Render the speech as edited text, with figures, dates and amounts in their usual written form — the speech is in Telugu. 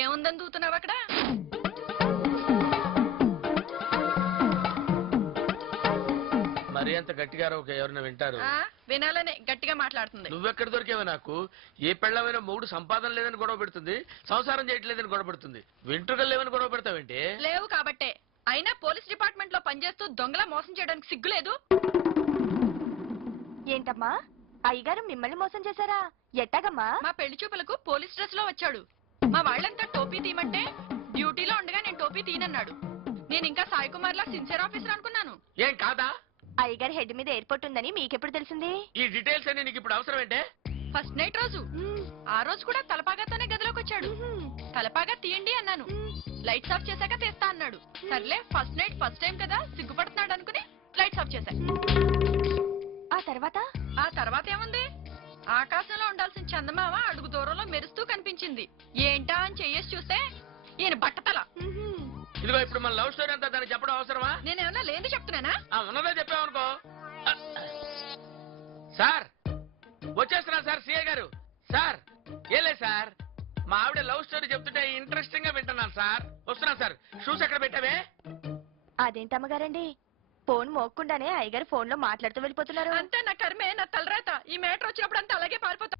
ఏముందని దూతున్నావు అక్కడ? మరీ అంత గట్టిగా ఎవరైనా వింటారు? వినాలనే గట్టిగా మాట్లాడుతుంది. నువ్వెక్కడ దొరికేవా నాకు? ఏ పెళ్ళమైన మూడు సంపాదన లేదని గొడవ పెడుతుంది, సంసారం చేయట్లేదని గొడవ పెడుతుంది. వెంట్రుకలు లేవని గొడవ పెడతావేంటి? లేవు కాబట్టే. అయినా పోలీస్ డిపార్ట్మెంట్ లో పనిచేస్తూ దొంగలా మోసం చేయడానికి సిగ్గులేదు? ఏంటమ్మా, అయ్యగారు మిమ్మల్ని మోసం చేశారా? ఎట్టాగమ్మా? మా పెళ్లి చూపులకు పోలీస్ డ్రెస్ లో వచ్చాడు. మా వాళ్ళంతా టోపీ తీయమంటే డ్యూటీలో ఉండగా నేను టోపీ తీయనన్నాడు. నేను ఇంకా సాయి కుమార్ లా సిన్సియర్ ఆఫీసర్ అనుకున్నాను. ఏం కాదా? అయ్యగారి హెడ్ మీద ఎయిర్పోర్ట్ ఉందని మీకెప్పుడు తెలిసింది? ఈ డీటెయిల్స్ అన్ని నీకు ఇప్పుడు అవసరం ఏంటే? ఫస్ట్ నైట్ రోజు, ఆ రోజు కూడా తలపాగాతోనే గదిలోకి వచ్చాడు. తలపాగా తీయండి అన్నాను. లైట్స్ ఆఫ్ చేశాక తీస్తా అన్నాడు. సర్లే ఫస్ట్ నైట్ ఫస్ట్ టైం కదా సిగ్గుపడుతున్నాడు అనుకుని లైట్స్ ఆఫ్ చేశా. ఆ తర్వాత ఏముంది? ఆకాశంలో ఉండాల్సిన చందమామ అడుగు దూరంలో మెరుస్తూ కనిపించింది. ఏంటా అని చెయ్యేసి చూస్తే ఈయన బట్టతల. ఇదిగో ఇప్పుడు మన లవ్ స్టోరీ అంతా దానికి చెప్పడం అవసరమా? నేనేమన్నా లేని చెప్తున్నానా? ఉన్నదే చెప్పావనుకో. సార్ వచ్చేస్తున్నా సార్. సిఏ గారు సార్. ఏలే సార్, మా ఆవిడ లవ్ స్టోరీ చెప్తుంటే ఇంట్రెస్టింగ్ గా వింటున్నాను సార్. వస్తున్నా సార్. షూస్ ఎక్కడ పెట్టావే? అదేంటమ్మగారండి, ఫోన్ మోక్కుండానే అయ్యగారు ఫోన్ లో మాట్లాడుతూ వెళ్ళిపోతున్నారు. అంతే నా కర్మే, నా తలరాత. ఈ మేటర్ వచ్చినప్పుడు అంతా అలాగే పారిపోతా.